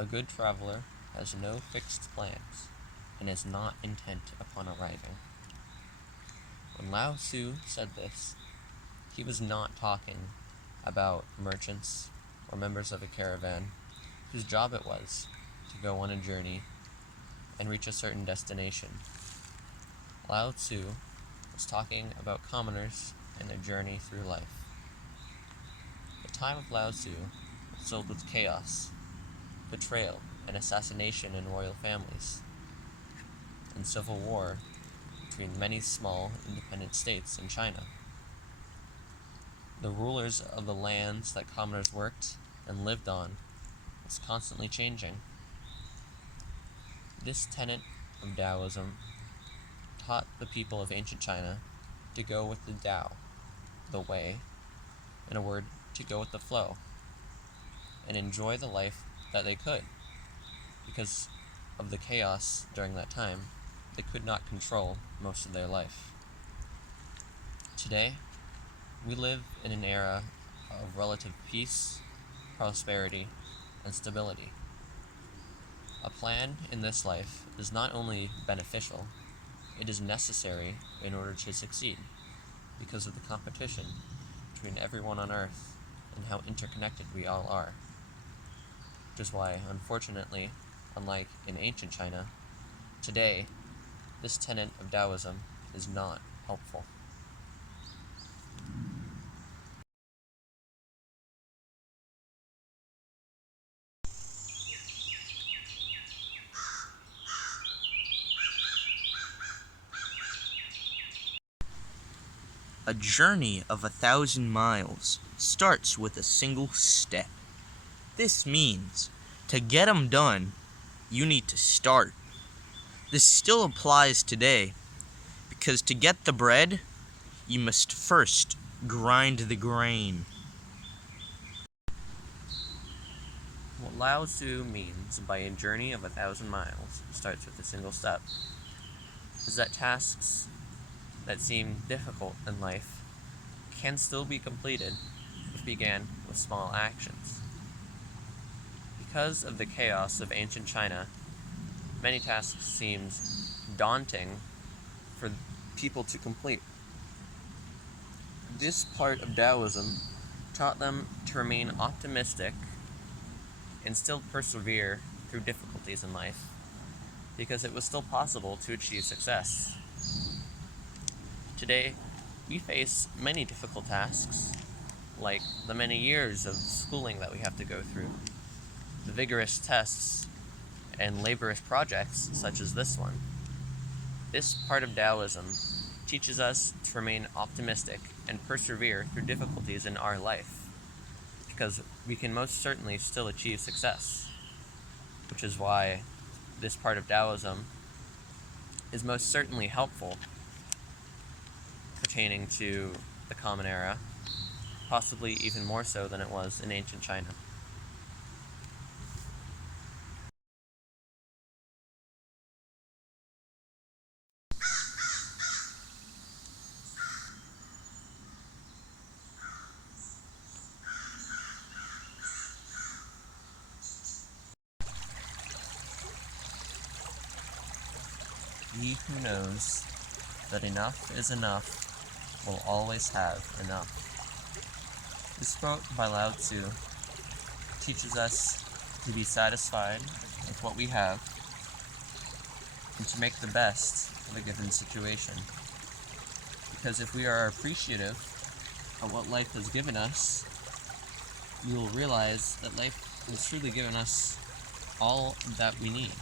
A good traveler has no fixed plans and is not intent upon arriving. When Lao Tzu said this, he was not talking about merchants or members of a caravan whose job it was to go on a journey and reach a certain destination. Lao Tzu was talking about commoners and their journey through life. The time of Lao Tzu was filled with chaos, betrayal, and assassination in royal families, and civil war between many small independent states in China. The rulers of the lands that commoners worked and lived on was constantly changing. This tenet of Taoism taught the people of ancient China to go with the Tao, the way, in a word, to go with the flow, and enjoy the life that they could. Because of the chaos during that time, they could not control most of their life. Today, we live in an era of relative peace, prosperity, and stability. A plan in this life is not only beneficial, it is necessary in order to succeed, because of the competition between everyone on Earth and how interconnected we all are. Which is why, unfortunately, unlike in ancient China, today, this tenet of Taoism is not helpful. A journey of 1,000 miles starts with a single step. This means, to get 'em done, you need to start. This still applies today, because to get the bread, you must first grind the grain. What Lao Tzu means by a journey of 1,000 miles starts with a single step is that tasks that seem difficult in life can still be completed if began with small actions. Because of the chaos of ancient China, many tasks seemed daunting for people to complete. This part of Taoism taught them to remain optimistic and still persevere through difficulties in life, because it was still possible to achieve success. Today, we face many difficult tasks, like the many years of schooling that we have to go through, the vigorous tests, and laborious projects such as this one. This part of Taoism teaches us to remain optimistic and persevere through difficulties in our life, because we can most certainly still achieve success, which is why this part of Taoism is most certainly helpful pertaining to the Common Era, possibly even more so than it was in ancient China. He who knows that enough is enough will always have enough. This quote by Lao Tzu teaches us to be satisfied with what we have and to make the best of a given situation. Because if we are appreciative of what life has given us, we will realize that life has truly given us all that we need.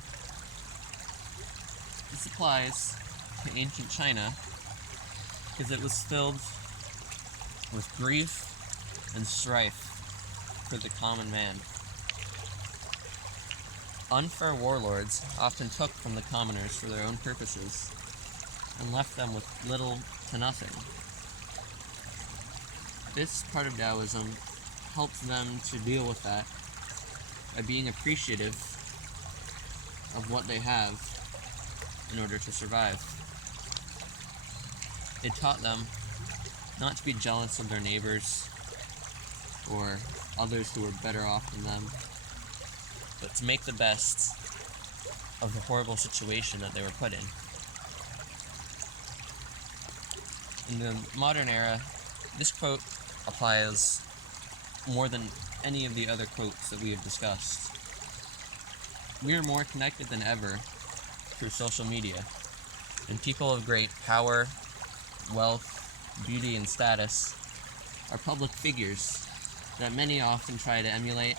This applies to ancient China because it was filled with grief and strife for the common man. Unfair warlords often took from the commoners for their own purposes and left them with little to nothing. This part of Taoism helps them to deal with that by being appreciative of what they have in order to survive. It taught them not to be jealous of their neighbors or others who were better off than them, but to make the best of the horrible situation that they were put in. In the modern era, this quote applies more than any of the other quotes that we have discussed. We are more connected than ever through social media, and people of great power, wealth, beauty, and status are public figures that many often try to emulate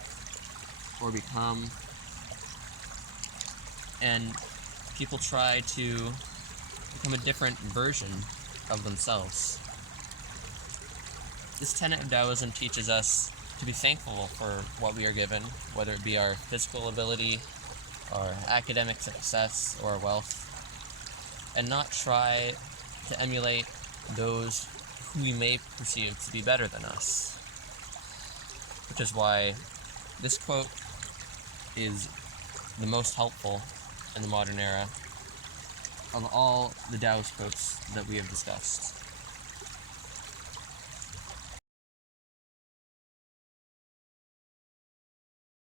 or become, and people try to become a different version of themselves. This tenet of Taoism teaches us to be thankful for what we are given, whether it be our physical ability, our academic success, or wealth, and not try to emulate those who we may perceive to be better than us. Which is why this quote is the most helpful in the modern era of all the Taoist quotes that we have discussed.